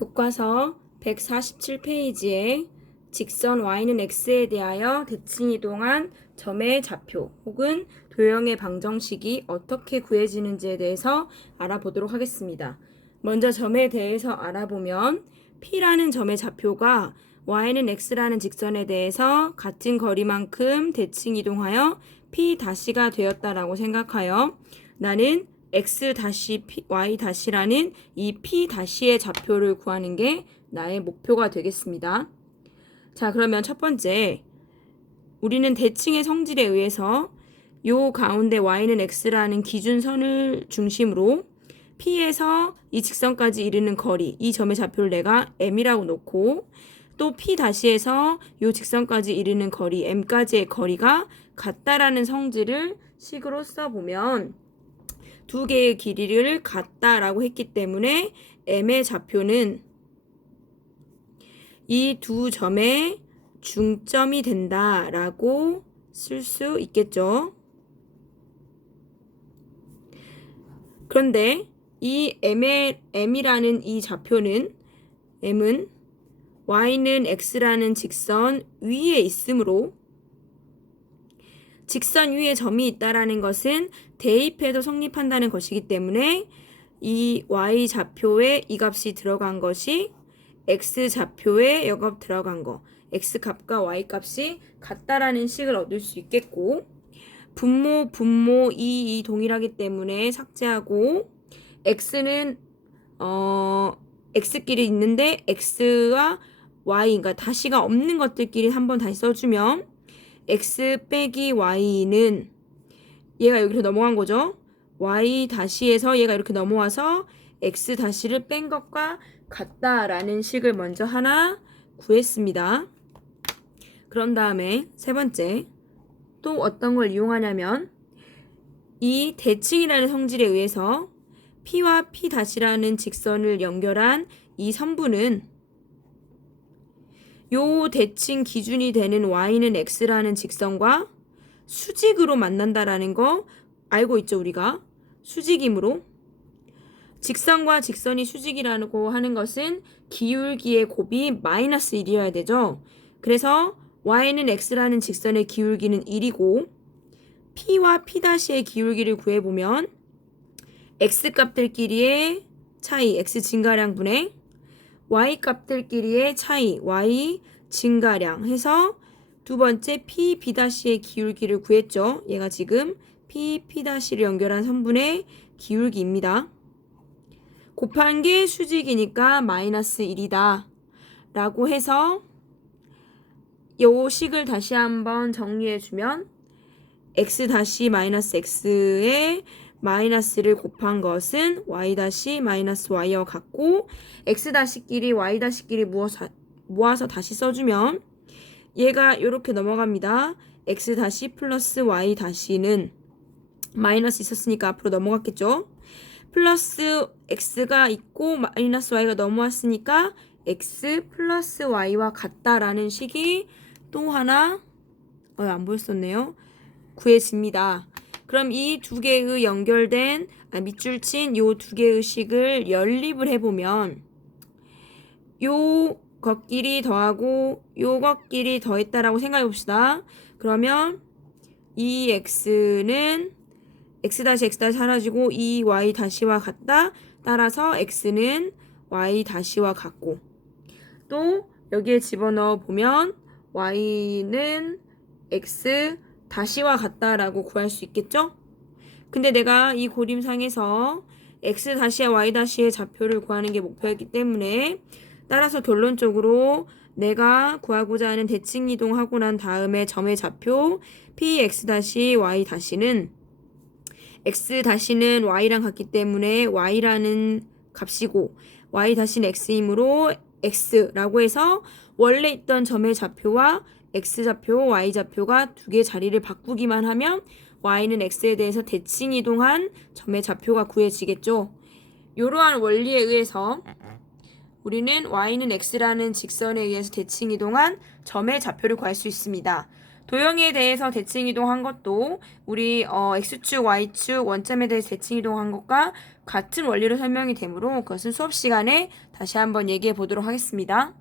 교과서 147페이지에 직선 y는 x에 대하여 대칭이동한 점의 좌표 혹은 도형의 방정식이 어떻게 구해지는지에 대해서 알아보도록 하겠습니다. 먼저 점에 대해서 알아보면 P라는 점의 좌표가 y는 x라는 직선에 대해서 같은 거리만큼 대칭이동하여 P-가 되었다라고 생각하여 나는 x-y-라는 이 P-의 좌표를 구하는 게 나의 목표가 되겠습니다. 자, 그러면 첫 번째, 우리는 대칭의 성질에 의해서 요 가운데 y는 x라는 기준선을 중심으로 P에서 이 직선까지 이르는 거리, 이 점의 좌표를 내가 m이라고 놓고 또 P-에서 요 직선까지 이르는 거리, m까지의 거리가 같다라는 성질을 식으로 써보면 두 개의 길이를 같다라고 했기 때문에 m의 좌표는 이 두 점의 중점이 된다라고 쓸 수 있겠죠. 그런데 이 m이라는 이 좌표는 m은 y는 x라는 직선 위에 있으므로 직선 위에 점이 있다라는 것은 대입해도 성립한다는 것이기 때문에 이 y 좌표에 이 값이 들어간 것이 x 좌표에 이 값 들어간 거, x 값과 y 값이 같다라는 식을 얻을 수 있겠고, 분모 이 동일하기 때문에 삭제하고, x는 x끼리 있는데 x와 y, 그러니까 다시가 없는 것들끼리 한번 다시 써주면 x 빼기 y는 얘가 여기로 넘어간 거죠. y 다시에서 얘가 이렇게 넘어와서 x 다시를 뺀 것과 같다라는 식을 먼저 하나 구했습니다. 그런 다음에 세 번째, 또 어떤 걸 이용하냐면 이 대칭이라는 성질에 의해서 P와 P-라는 직선을 연결한 이 선부는 요 대칭 기준이 되는 y는 x라는 직선과 수직으로 만난다라는 거 알고 있죠, 우리가? 수직이므로 직선과 직선이 수직이라고 하는 것은 기울기의 곱이 마이너스 1이어야 되죠. 그래서 y는 x라는 직선의 기울기는 1이고 P와 P-의 기울기를 구해보면 x 값들끼리의 차이, x 증가량분의 y 값들끼리의 차이, y 증가량 해서 두 번째 P, B-의 기울기를 구했죠. 얘가 지금 P, P-를 연결한 선분의 기울기입니다. 곱한 게 수직이니까 마이너스 1이다 라고 해서 요 식을 다시 한번 정리해주면 x-x에 마이너스를 곱한 것은 y-y와 같고 x-끼리 y-끼리 모아서 다시 써주면 얘가 이렇게 넘어갑니다. x- 플러스 y-는 마이너스 있었으니까 앞으로 넘어갔겠죠. 플러스 x가 있고 마이너스 y가 넘어왔으니까 x 플러스 y와 같다라는 식이 또 하나 안 보였었네요. 구해집니다. 그럼 이 두 개의 연결된 밑줄 친 요 두 개의 식을 연립을 해보면 요 것끼리 더하고 요 것끼리 더했다라고 생각해 봅시다. 그러면 이 x는 x-x 사라지고 이 y-와 같다. 따라서 x는 y-와 같고 또 여기에 집어넣어 보면 y는 x-와 같다라고 구할 수 있겠죠? 근데 내가 이 고림상에서 x-와 y-의 좌표를 구하는 게 목표였기 때문에 따라서 결론적으로 내가 구하고자 하는 대칭이동하고 난 다음에 점의 좌표 px-y-는 x-는 y랑 같기 때문에 y라는 값이고 y-는 x이므로 x라고 해서 원래 있던 점의 좌표와 x좌표, y좌표가 두 개 자리를 바꾸기만 하면 y는 x에 대해서 대칭이동한 점의 좌표가 구해지겠죠. 이러한 원리에 의해서 우리는 y는 x라는 직선에 의해서 대칭이동한 점의 좌표를 구할 수 있습니다. 도형에 대해서 대칭 이동한 것도 우리 x축, y축 원점에 대해서 대칭 이동한 것과 같은 원리로 설명이 되므로 그것은 수업 시간에 다시 한번 얘기해 보도록 하겠습니다.